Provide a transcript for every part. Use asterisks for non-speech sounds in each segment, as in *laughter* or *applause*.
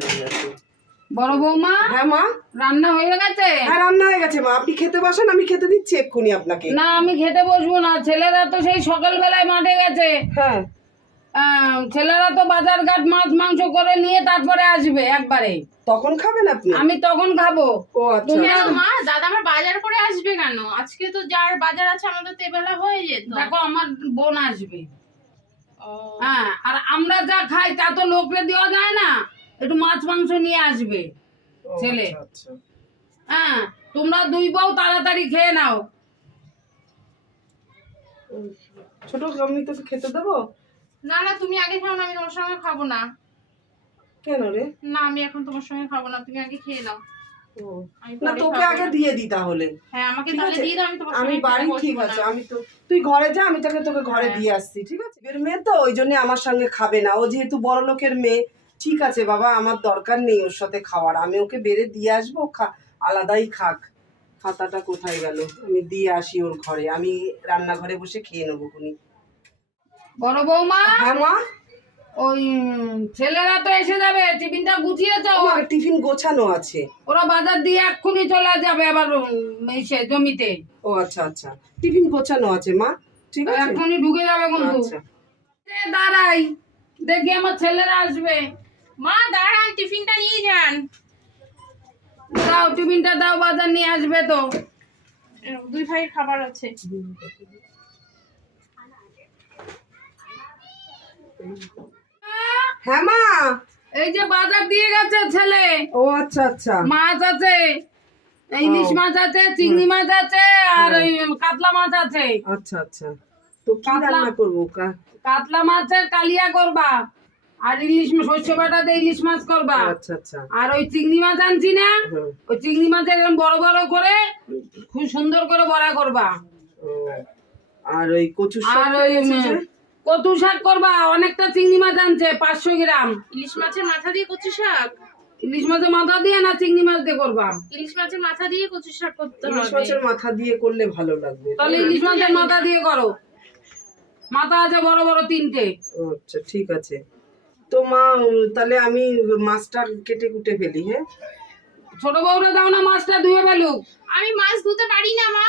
হয়ে গেছে বড় বৌমা? হ্যাঁ মা। রান্না হয়ে গেছে? হ্যাঁ রান্না হয়ে গেছে মা। আপনি খেতে বসেন আমি খেতে দিচ্ছি এক্ষুনি আপনাকে। না আমি খেতে বসবো না। ছেলেরা তো সেই সকালবেলায় মাঠে গেছে। হ্যাঁ। ছেলেরা তো বাজার ঘাট মাছ মাংস করে নিয়ে তারপরে আসবে একবারে। তখন খাবেন আপনি? আমি তখন খাব। ও আচ্ছা। তুমি মা দাদা আমার বাজার করে আসবে কেন? আজকে তো যার বাজার আছে আমাদের তো এবেলা হয়ে যেত। দেখো আমার বোন আসবে। হ্যাঁ আর আমরা যা খাই তা তো লোকরে দেওয়া যায় না। একটু মাছ মাংস নিয়ে আসবে ছেলে। আচ্ছা, আচ্ছা। হ্যাঁ তোমরা দুই বউ তাড়াতাড়ি খেয়ে নাও। ছোট আমি তোকে খেতে দেবো? না না তুমি আগে খাও না আমি তোমার সঙ্গে খাব না। কেন রে? না আমি এখন তোমার সঙ্গে খাব না তুমি আগে খেয়ে নাও। না তোকে আগে দিয়ে দি তাহলে। হ্যাঁ আমাকে তাহলে দিয়ে দাও আমি তোমার আমি বাড়ি ঠিক আছে আমি তো তুই ঘরে যা আমি তোকে তোকে ঘরে হ্যাঁ। দিয়ে আসছি ঠিক আছে? এর মেয়ে তো ওই জন্য আমার সঙ্গে খাবে না। ও যেহেতু বড় লোকের মেয়ে ঠিক আছে বাবা আমার দরকার নেই ওর সাথে খাওয়ার। আমি ওকে বেড়ে দিয়ে আসব খা আলাদাই খাক। খাতাটা কোথায় গেল? আমি দিয়ে আসি ওর ঘরে। আমি রান্নাঘরে বসে খেয়ে নেব খুনি। বড় বৌমা! হ্যাঁ মা? ওই ছেলেরা তো এসে যাবে টিফিনটা গুছিয়েছো? টিফিন গোছানো আছে। ওরা বাজার দিয়ে এক্ষুনি চলে যাবে আবার উম, জমিতে। ও আচ্ছা আচ্ছা। টিফিন গোছানো আছে মা? ঠিক আছে? এক্ষুনি ঢুকে যাবে কিন্তু। আচ্ছা। দাঁড়াই। দেখি আমার ছেলেরা আসবে। মা দাঁড়ান টিফিনটা নিয়ে যান। দাও টিফিনটা দাও বাজার নিয়ে আসবে তো। দুই ভাইয়ের খাবার আছে। হ্যাঁ মা। এই যে বাজার দিয়ে গেছে ছেলে। ও আচ্ছা আচ্ছা। মাছ আছে ইলিশ মাছ আছে চিংড়ি মাছ আছে আর ওই কাতলা মাছ আছে। আচ্ছা আচ্ছা। তো কি কাতলা? রান্না করব? কাতলা মাছের কালিয়া করবা। আর ইলিশ মা- শস্য বাটা দিয়ে ইলিশ মাছ করবা। আচ্ছা আচ্ছা। আর ওই চিংড়ি মাছ আনছি না? ওই চিংড়ি মাছের এরকম বড় বড় করে খুব সুন্দর করে বড়া করবা। আর ওই কচু আর ওই কচু শাক করবা অনেকটা চিংড়ি মাছ আনছে পাঁচশো গ্রাম। ইলিশ মাছের মাথা দিয়ে কচু শাক? ইলিশ মাছের মাথা দিয়ে না চিংড়ি মাছ দিয়ে করবা? ইলিশ মাছের মাথা দিয়ে কচু শাক করতে ইলিশ মাছের মাথা দিয়ে করলে ভালো লাগবে তাহলে ইলিশ মাছের মাথা দিয়ে করো। মাথা আছে বড় বড় তিনটে। আচ্ছা ঠিক আছে। তো মা তাহলে আমি মাছটা কেটে কুটে ফেলি হ্যাঁ? ছোট বউরা দাও না মাছটা ধুয়ে ফেলুক। আমি মাছ ধুতে পারি না মা।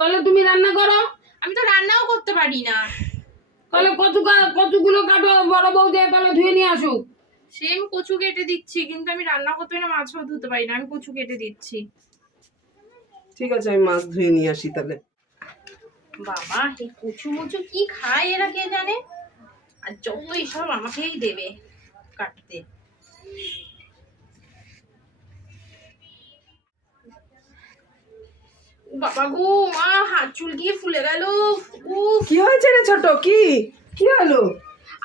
তাহলে তুমি রান্না করো। আমি তো রান্নাও করতে পারি না। তাহলে কচু কচুগুলো কাটো বড় বউ দিয়ে তাহলে ধুয়ে নিয়ে আসুক। সে আমি কচু কেটে দিচ্ছি কিন্তু আমি রান্না করতে পারি না মাছও ধুতে পারি না আমি কচু কেটে দিচ্ছি। ঠিক আছে আমি মাছ ধুয়ে নিয়ে আসি তাহলে। বাবা এই কচু মুচু কি খায় এরা কে জানে? আর যত এসব আমাকেই দেবে কাটতে। বাবা গো মা হাত চুলকিয়ে ফুলে গেল। উফ। কি হয়েছে রে ছোট? কি? কি হলো?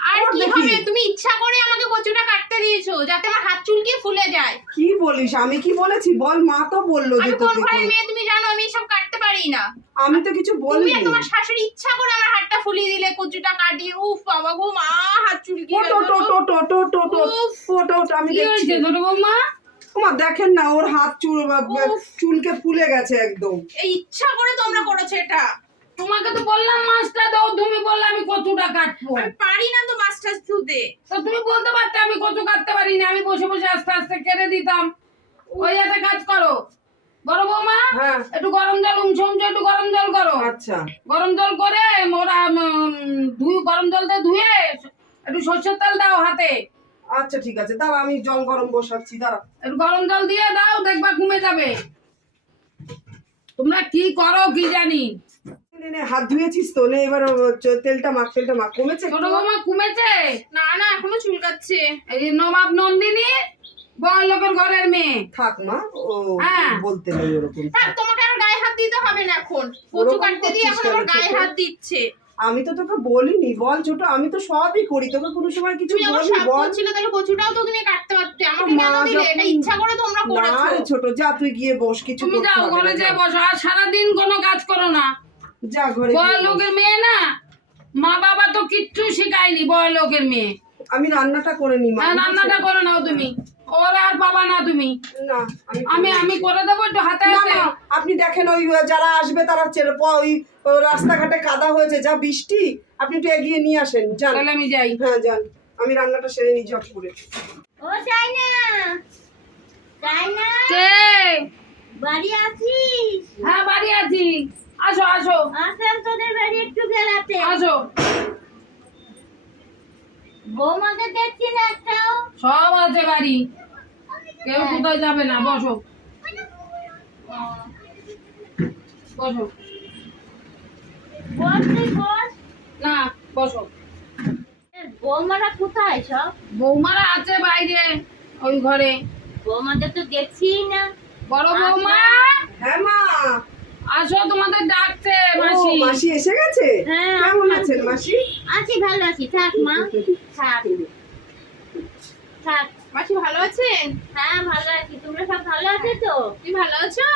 আর কি হবে? তুমি ইচ্ছা করে আমাকে কচুটা কাটতে দিয়েছ যাতে আমার হাত চুলকিয়ে ফুলে যায়। কি বলিস? আমি কি বলেছি? বল মা তো বলল যে ঘরের মেয়ে তুমি জানো আমি সব কাটতে পারি না। আমি তো কিছু বলিনি। তোমার শাশুড়ি ইচ্ছা করে আমার হাতটা ফুলিয়ে দিলে কচুটা কাটিয়ে উফ বাবা গো মা হাত ওটো ওটো ওটো ওটো ওটো উফ। ওটো ওটো আমি দেখছি। বৌমা? ওমা দেখেন না ওর হাত চুল চুলকে ফুলে গেছে একদম। এই ইচ্ছা করে তোমরা করেছ এটা। তোমাকে তো বললাম মাছটা দাও তুমি বললে আমি কচুটা কাটবো। আমি পারি না তো মাছ টাছ ধুতে তো তুমি বলতে পারতে আমি কচু কাটতে পারি না আমি বসে বসে আস্তে আস্তে কেটে দিতাম। ওই একটা কাজ করো বড় বৌমা? হ্যাঁ। একটু গরম জল উমছে উমছে একটু গরম জল করো। আচ্ছা। গরম জল করে মোরা ধুই গরম জল দিয়ে ধুয়ে একটু সর্ষের তেল দাও হাতে। আচ্ছা ঠিক আছে। দাঁড়া আমি জল গরম বসাচ্ছি দাঁড়া একটু গরম জল দিয়ে দাও দেখবা কমে যাবে। তোমরা কি করো কি জানি। নে, নে, হাত ধুয়েছিস তো? নে এবার তেলটা মাখ তেলটা মাখ। কমেছে কমেছে? না না এখনও চুলকাচ্ছে। এই যে নবাব নন্দিনী বড় লোকের ঘরের মেয়ে। থাক মা ও হ্যাঁ। বলতে নেই ওরকম। থাক তোমাকে আর গায়ে হাত দিতে হবে না এখন? কচু ওরকম কাটতে দিয়ে এখন করছিস কেন? গায়ে ছোট? হাত দিচ্ছে। আমি তো তোকে বলিনি বল ছোট আমি তো সবই করি তোকে কোনো সময় কিছু তুমি বলি সাপ বল। করছিলে তাহলে কচুটাও তো তুমি কাটতে পারতে। আমাকে মা কেন দিলে? এটা ইচ্ছা করে তোমরা না করেছ। রে ছোট যা তুই গিয়ে বস কিছু তুমি করতে যাও হবে ঘরে না, যেয়ে যা। বসো আর সারাদিন কোনো কাজ করো না। যা ঘরে বড় গিয়ে বস। লোকের মেয়ে না? মা বাবা তো কিচ্ছু শিখায়নি বড় লোকের মেয়ে। আমি রান্নাটা করে নি মা। হ্যাঁ, রান্নাটা করে নাও তুমি। ওর আর পাবা না তুমি। না আমি আমি করে দেবো একটু হাতে না, হাতে? আপনি দেখেন ওই যারা আসবে তারা ওই রাস্তাঘাটে কাদা হয়েছে। যা বৃষ্টি আপনি একটু এগিয়ে নিয়ে আসেন। যান। তাহলে আমি যাই। হ্যাঁ যান। আমি রান্নাটা সেরে নিই ঝট করে। ও চাই না চাই না কে? বাড়ি আছিস? হ্যাঁ বাড়ি আছি। আসো আসো। আসলাম তোদের বাড়ি একটু বেড়াতে আসো। বৌমাকে দেখছি না একটাও সব আছে বাড়ি। কেউ কোথায় যাবে না বসো। বসো। বস তুই বস। না বসো। বৌমারা কোথায় সব? বৌমারা আছে বাইরে ওই ঘরে। বৌমাদের তো দেখছি না। বড় বৌমা! হ্যাঁ মা। আসো তোমাদের ডাকছে মাসি। মাসি এসে গেছে? হ্যাঁ, কেমন আছেন মাসি? আছি ভালো আছি। থাক মা। থাক। থাক। মাসি ভালো আছেন? হ্যাঁ ভালো আছি। তোমরা সব ভালো আছো তো? তুমি ভালো আছো?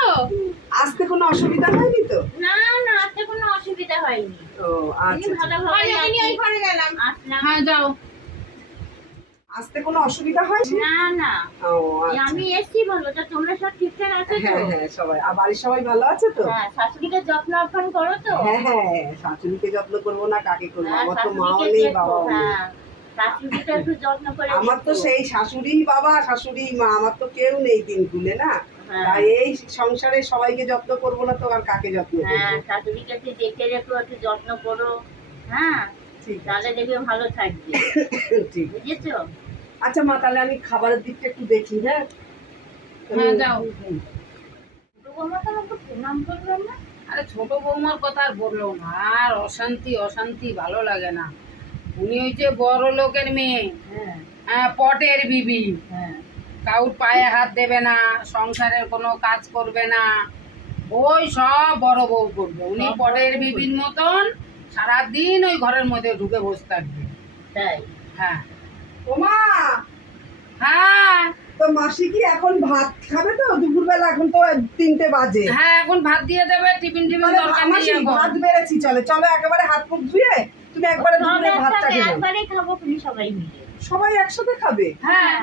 আসতে কোনো অসুবিধা হয়নি তো? না না আসতে কোনো অসুবিধা হয়নি। ও আমি আচ্ছা। ভালোভাবে আমি ওই ঘরে গেলাম। হ্যাঁ যাও। আসতে কোনো অসুবিধা হয়নি না না। ও আচ্ছা। আমি এসছি বলো তো তোমরা সব ঠিকঠাক আছো তো? হ্যাঁ হ্যাঁ সবাই। আর বাড়ির সবাই ভালো আছে তো? হ্যাঁ শাশুড়িকে যত্ন অর্পণ করো তো? হ্যাঁ হ্যাঁ শাশুড়িকে যত্ন করব না কাকে করব? হ্যাঁ, আমার তো মাও নেই বাবাও নেই। হ্যাঁ একটু যত্ন করে আমার তো সেই শাশুড়ি বাবা শাশুড়ি মা আমার তো কেউ নেই দিন খুলে না? হ্যাঁ। তাই এই সংসারে সবাইকে যত্ন করব না তো আর কাকে যত্ন হ্যাঁ শাশুড়িকে একটু দেখে রেখো একটু যত্ন করো হ্যাঁ? ঠিক তাহলে দেখবে ভালো থাকবে। *coughs* ঠিক। বুঝেছ? আচ্ছা মা তাহলে আমি খাবারের দিকটা একটু দেখি হ্যাঁ? হ্যাঁ, যাও। তো বৌমা তো আমাকে প্রণাম করল না। আরে ছোট বৌমার কথা আর বলল না। আর অশান্তি অশান্তি ভালো লাগে না। উনি হচ্ছে বড় লোকের মেয়ে। হ্যাঁ। হ্যাঁ পটের বিবি। হ্যাঁ। কাউর পায়ে হাত দেবে না সংসারের কোনো কাজ করবে না। ওই সব বড় বউ করবে। উনি পটের বিবির মতন সারাদিন ওই ঘরের মধ্যে ঢুকে বসে থাকবে। তাই? হ্যাঁ। ওমা! হ্যাঁ। তো মাসি কি এখন ভাত খাবে তো? দুপুরবেলা এখন তো তিনটে বাজে। হ্যাঁ এখন ভাত দিয়ে দেবে টিফিন টিফিন দরকার নেই এখন। ভাত বেড়েছি চলে। চলো একেবারে হাত মুখ ধুয়ে তুমি একবারে দুপুরে ভাতটা একসাথে একবারে খাব তুমি সবাই মিলে। সবাই একসাথে খাবে? হ্যাঁ।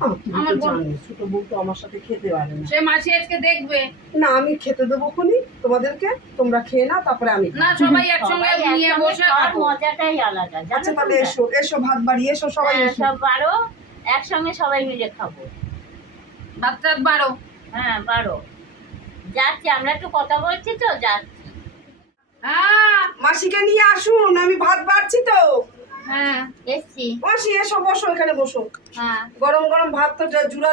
আমার তো বোন- জানো, ছোট বউ তো আমার সাথে খেতে পারে না। সে মাসি আজকে দেখবে। না আমি খেতে দেবো খুনি তোমাদেরকে তোমরা খেয়ে নাও তারপরে আমি না সবাই একসঙ্গে নিয়ে বসে মজাটাই আলাদা আচ্ছা তাহলে এসো এসো ভাত বাড়ি এসো সবাই হ্যাঁ, এসো। সব বারো একসঙ্গে সবাই মিলে খাব। ভাত টাত বারো হ্যাঁ বারো যাচ্ছি আমরা একটু কথা বলছি তো যাচ্ছি। হ্যাঁ। মাসিকে নিয়ে আসুন আমি ভাত বাড়ছি তো। হ্যাঁ এসছি মাসি এসো বসো এখানে বসো। হ্যাঁ। গরম গরম ভাত তো জুড়া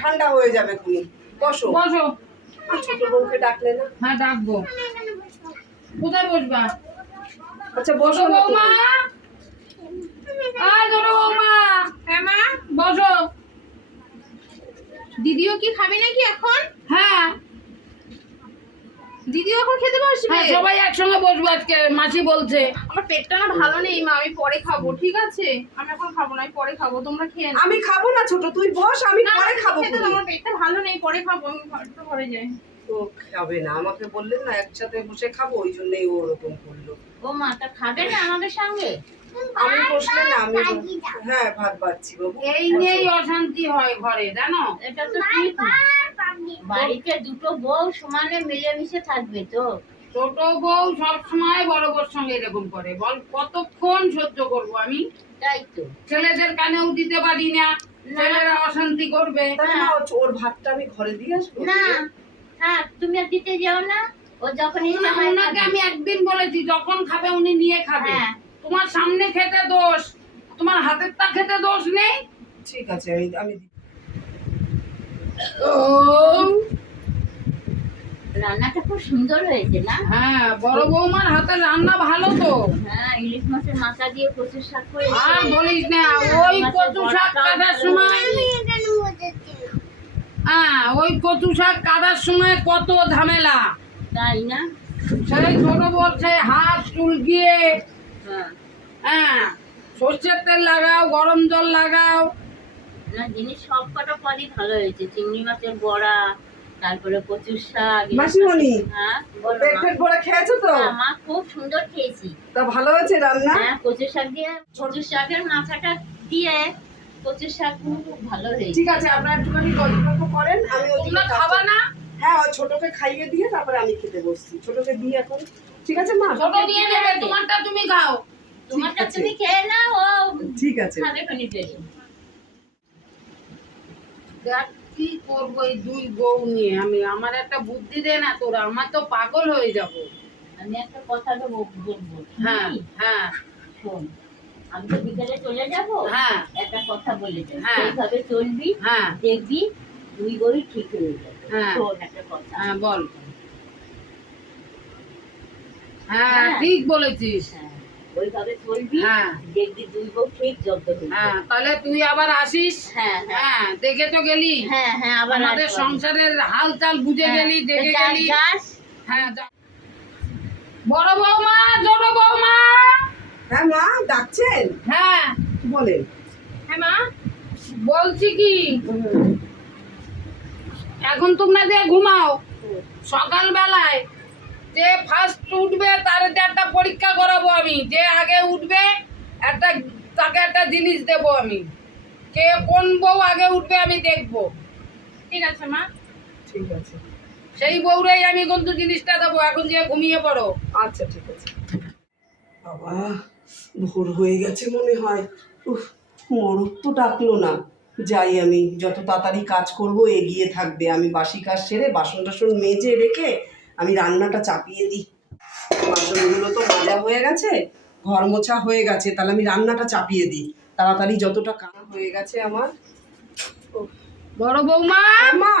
ঠান্ডা হয়ে যাবে খুনি বসো। বসো। ছোট বউকে ডাকলে না? হ্যাঁ ডাকবো। কোথায় বসবা? আচ্ছা বসো বৌমা। ধরো বৌমা। হ্যাঁ মা। বসো। দিদিও কি খাবে নাকি এখন? হ্যাঁ। দিদিও এখন খেতে বসবে? হ্যাঁ সবাই একসঙ্গে বসবো আজকে মাসি বলছে। আমার পেটটা না ভালো নেই মা আমি পরে খাব ঠিক আছে? আমি এখন খাব না আমি পরে খাব তোমরা খেয়ে নাও। আমি খাব না ছোট তুই বস আমি পরে খাব খেতে আমার পেটটা ভালো নেই পরে খাব আমি ঘরটা ঘরে যাই। ও খাবে না আমাকে বললেন না একসাথে বসে খাব ওই জন্যই ও ওরকম করল। ও মা তা খাবে না আমাদের সঙ্গে? আমি বসলে না আমি হ্যাঁ ভাত বাড়ছি বাবু। এই নিয়েই অশান্তি হয় ঘরে জানো? এটা তো ঠিক। বাড়িতে দুটো বউ সমানে মিলেমিশে থাকবে তো? ছোট বউ সব সময় বড় বউর সঙ্গে এরকম করে। বল কতক্ষণ সহ্য করব আমি? তাই তো। ছেলেদের কানেও দিতে পারি না। ছেলেরা অশান্তি করবে। ওর- ভাতটা আমি ঘরে দিয়ে আসব? না থাক তুমি আর দিতে যাও না। ও যখন হয় ওনাকে খাবে। আমি একদিন বলেছি যখন খাবে উনি নিয়ে খাবে। হ্যাঁ। তোমার সামনে খেতে দোষ তোমার হাতের তা খেতে দোষ নেই? ঠিক আছে আমি আমি রান্নাটা খুব সুন্দর হয়েছে না? হ্যাঁ বড় বৌমার হাতের রান্না ভালো তো। হ্যাঁ ইলিশ মাছের মাথা দিয়ে কচুর শাক করেছে। আর বলিস না ওই কচু শাক কাটার সময় হ্যাঁ ওই কচু শাক কাটার সময় কত ঝামেলা। তাই না? সেই ছোট বলছে হাত চুলকিয়ে হ্যাঁ। হ্যাঁ সর্ষের তেল লাগাও গরম জল লাগাও। না জিনিস সব কটা পদই ভালো হয়েছে। চিংড়ি মাছের বড়া তারপরে কচুর শাক মাসিমণি, হ্যাঁ পেট ভরে খেয়েছো তো? হ্যাঁ, মা খুব সুন্দর খেয়েছি। তা ভালো হয়েছে রান্না? হ্যাঁ কচুর শাক দিয়ে কচুর শাকের মাথাটা দিয়ে কচুর শাক খুব ভালো হয়েছে। ঠিক আছে আপনারা একটুখানি গল্প করেন আমি খাবা না? হ্যাঁ ওই ছোটকে খাইয়ে দিয়ে তারপরে আমি খেতে বসছি। ছোটকে দিয়ে এখন। ঠিক আছে মা? ছোট নিয়ে নেবে তোমারটা তুমি খাও। তোমারটা তুমি খেয়ে নাও ও ঠিক আছে। খানিক দেরি দেখ কি করব এই দুই বউ নিয়ে? আমি আমার একটা বুদ্ধি দে না তোরা আমার তো পাগল হয়ে যাব। আমি একটা কথা বল- বলব হ্যাঁ হ্যাঁ। শোন আমি তো বিকেলে চলে যাব। হ্যাঁ। একটা কথা বলে যাই হ্যাঁ। সেইভাবে চলবি হ্যাঁ। দেখবি দুই বই ঠিক হয়ে যাবে। হ্যাঁ। শোন একটা কথা। হ্যাঁ বল। হ্যাঁ হ্যাঁ। ঠিক বলেছিস। হ্যাঁ। ওইভাবে চলবি হ্যাঁ। দেখবি দুই বউ ঠিক জব্দ হ্যাঁ তাহলে তুই আবার আসিস। হ্যাঁ হ্যাঁ। হ্যাঁ দেখে তো গেলি। হ্যাঁ হ্যাঁ আবার আমাদের। সংসারের হালচাল বুঝে গেলি দেখে গেলি। হ্যাঁ বড় বৌমা ছোট বৌমা। হ্যাঁ মা ডাকছেন? হ্যাঁ। বলেন? হ্যাঁ মা বলছি কি? এখন তোমরা যে ঘুমাও সকাল বেলায় যে ফার্স্ট উঠবে তার একটা পরীক্ষা করাবো আমি। যে আগে উঠবে একটা তাকে একটা জিনিস দেব আমি। কে কোন বউ আগে উঠবে আমি দেখব। ঠিক আছে মা। ঠিক আছে। সেই বউরাই আমি কিন্তু জিনিসটা দেবো এখন যে ঘুমিয়ে পড়ো। আচ্ছা ঠিক আছে। বাবা ভোর হয়ে গেছে মনে হয়। উফ মরক তো ডাকলো না। যাই আমি যত তাড়াতাড়ি কাজ করব এগিয়ে থাকবে। আমি বাসি কাজ সেরে বাসন টাসন মেজে রেখে আমি রান্নাটা চাপিয়ে দিই। বাসনগুলো তো মাজা হয়ে গেছে ঘর মোছা হয়ে গেছে তাহলে আমি রান্নাটা চাপিয়ে দিই। তাড়াতাড়ি যতটা কাজ হয়ে গেছে আমার। বড় বৌমা! মা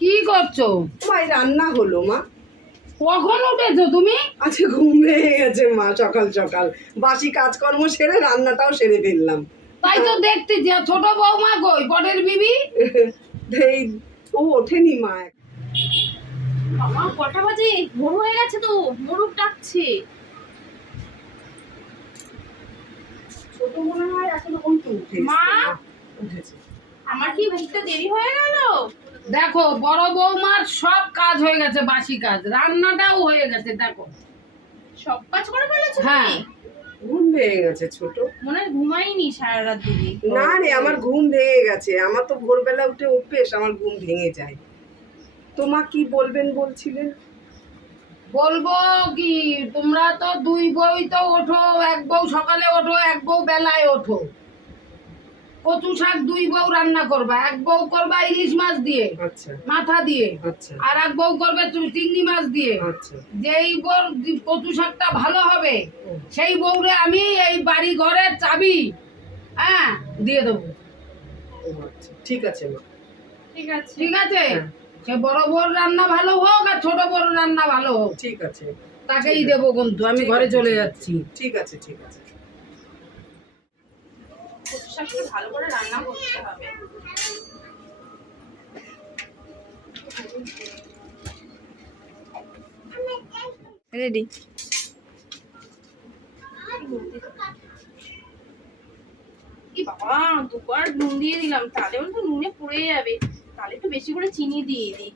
কি করছ? মা রান্না হলো মা। কখন উঠেছো তুমি? আচ্ছা ঘুম ভেঙে গেছে মা সকাল সকাল। বাসি কাজকর্ম সেরে রান্নাটাও সেরে ফেললাম। তাই তো দেখতে যে ছোট বৌমা কই? পটের বিবি? *laughs* এই ও ওঠেনি মা বাবা কটা বাজে? ভোর হয়ে গেছে তো মোরগ ডাকছে। ছোট মনে হয় এখন মা? আমার কি উঠতে দেরি হয়ে গেল? দেখো বড় বৌমার সব কাজ হয়ে গেছে বাসি কাজ। রান্নাটাও হয়ে গেছে দেখো। সব কাজ করে ফেলেছো হ্যাঁ। ঘুম ভেঙে গেছে ছোট। মনে হয় ঘুমাইনি সারা রাত দিদি না রে আমার ঘুম ভেঙে গেছে। আমার তো ভোরবেলা উঠে অভ্যেস আমার ঘুম ভেঙে যায়। তোমা কি বলবেন বলছিলেন বলব কি তোমরা তো দুই বই তো ওঠো এক বউ সকালে ওঠো এক বউ বেলায় ওঠো। কচু শাক দুই বউ রান্না করবা এক বউ করবা ইলিশ মাছ দিয়ে আচ্ছা। মাথা দিয়ে আচ্ছা। আর এক বউ করবে চিংড়ি মাছ দিয়ে। আচ্ছা। যেই বউর কচু শাকটা ভালো হবে সেই বউরে আমি এই বাড়ি ঘরের চাবি হ্যাঁ দিয়ে দেবো। আচ্ছা ঠিক আছে ঠিক আছে। ঠিক আছে? হ্যাঁ। সে বড় বউর রান্না ভালো হোক আর ছোট বড় রান্না ভালো হোক ঠিক আছে। তাকেই দেবো কিন্তু আমি ঘরে চলে যাচ্ছি। ঠিক আছে ঠিক আছে। ভালো করে রান্না করতে হবে। রেডি বাবা দুবার নুন দিয়ে দিলাম তাহলে তো নুনে পুড়ে যাবে। তাহলে একটু বেশি করে চিনি দিয়ে দিই।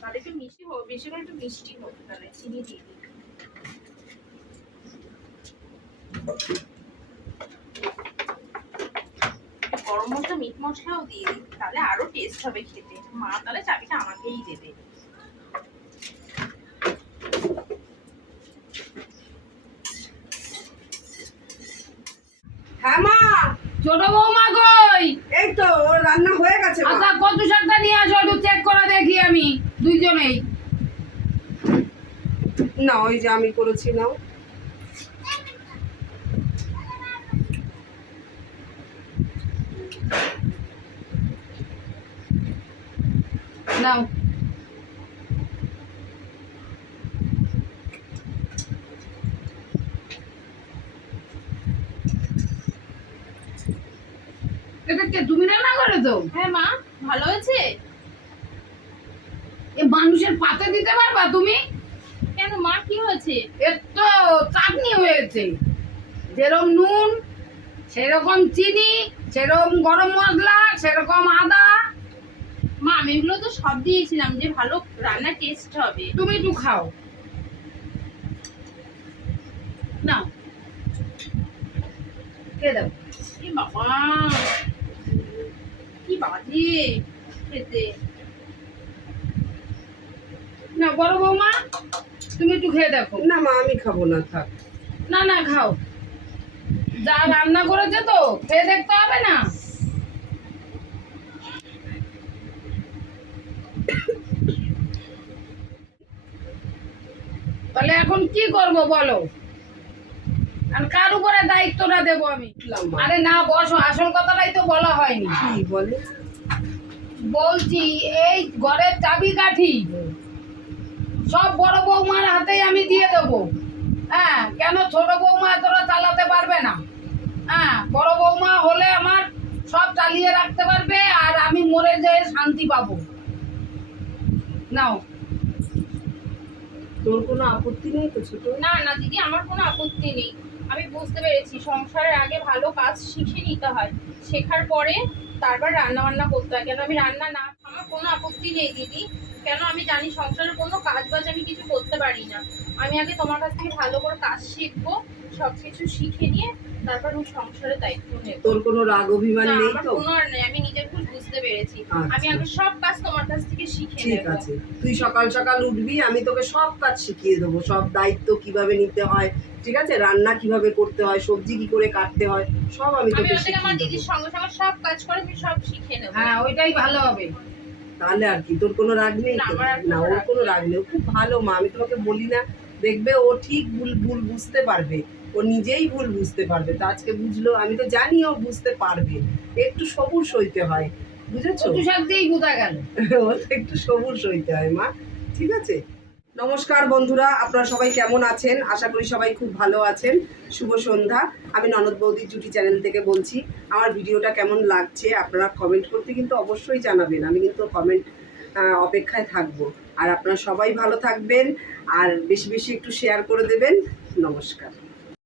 তাহলে একটু মিষ্টি হোক বেশি করে একটু মিষ্টি হোক তাহলে চিনি দিয়ে দিই। গরম মশলা, মিট মশলাও দিয়ে দিই, তাহলে আরও টেস্ট হবে খেতে। মা তাহলে চাবিটা আমাকেই দেবে। হ্যাঁ মা, ছোট ওর রান্না হয়ে গেছে আচ্ছা কত শাকটা নিয়ে আসো একটু চেক করে দেখি আমি দুইজনেই। না ওই যে আমি করেছি নাও। নাও। এটা কে তুমি রান্না করে তো হ্যাঁ মা ভালো হয়েছে? এ মানুষের পাতে দিতে পারবা তুমি? কেন মা কি হয়েছে? এর তো চাটনি হয়েছে। যেরকম নুন সেরকম চিনি সেরকম গরম মশলা সেরকম আদা। মা আমি এগুলো তো সব দিয়েছিলাম যে ভালো রান্না টেস্ট হবে। তুমি একটু খাও। নাও। কে দাও। বাবা। কি বাজে? খেতে। না বড় বৌমা তুমি একটু খেয়ে দেখো। না মা আমি খাব না থাক। না না খাও। যা রান্না করেছে তো খেয়ে দেখতে হবে না? তাহলে এখন কি করব বলো? আর কার উপরে দায়িত্বটা দেবো আমি? আরে না বসো আসল কথাটাই তো বলা হয়নি। বলে? বলছি এই ঘরের চাবি কাঠি সব বড় বৌমার হাতেই আমি দিয়ে দেবো। হ্যাঁ কেন ছোট বৌমা এতটা চালাতে পারবে না? হ্যাঁ বড় বৌমা হলে আমার সব চালিয়ে রাখতে পারবে আর আমি মরে যেয়ে শান্তি পাবো। নাও। তোর কোনো আপত্তি নেই তো ছোট? না না দিদি আমার কোনো আপত্তি নেই। আমি বুঝতে পেরেছি, সংসারের আগে ভালো কাজ শিখে নিতে হয়, শেখার পরে তারপর রান্না বান্না করতে হয়। কেন আমি রান্না না আমার কোনো আপত্তি নেই দিদি। কেন আমি জানি সংসারের কোনো কাজ বাজ আমি কিছু করতে পারি না। আমি আগে তোমার কাছ থেকে ভালো করে কাজ শিখব সব কিছু শিখে নিয়ে তারপর আমি সংসারের দায়িত্ব নেব। তোর কোনো রাগ অভিমান না নেই আমার তো? কোনো আর নেই আমি নিজের ভুল বুঝতে পেরেছি। আচ্ছা। আমি আগে সব কাজ তোমার কাছ থেকে শিখে নেব। ঠিক আছে। তুই সকাল সকাল উঠবি আমি তোকে সব কাজ শিখিয়ে দেবো। সব দায়িত্ব কীভাবে নিতে হয় ঠিক আছে? রান্না কীভাবে করতে হয় সবজি কি করে কাটতে হয় সব আমি আমি তোকে থেকে আমার দিদির সঙ্গে সঙ্গে সব কাজ করে আমি সব শিখে নেব। হ্যাঁ ওইটাই ভালো হবে। তাহলে আর কি তোর কোনো রাগ নেই না, ওর কোনো রাগ নেই খুব ভালো মা আমি তোমাকে বলি না দেখবে ও ঠিক ভুল ভুল বুঝতে পারবে। ও নিজেই ভুল বুঝতে পারবে তো আজকে বুঝলো আমি তো জানি ও বুঝতে পারবে। একটু সবুর সইতে হয় বুঝেছ? *laughs* একটু সবুর সইতে হয় মা ঠিক আছে? নমস্কার বন্ধুরা, আপনারা সবাই কেমন আছেন? আশা করি সবাই খুব ভালো আছেন। শুভ সন্ধ্যা। আমি ননদ বৌদির জুটি চ্যানেল থেকে বলছি, আমার ভিডিওটা কেমন লাগছে আপনারা কমেন্ট করতে কিন্তু অবশ্যই জানাবেন। আমি কিন্তু কমেন্ট অপেক্ষায় থাকব। আর আপনারা সবাই ভালো থাকবেন, আর বেশি বেশি একটু শেয়ার করে দেবেন। নমস্কার।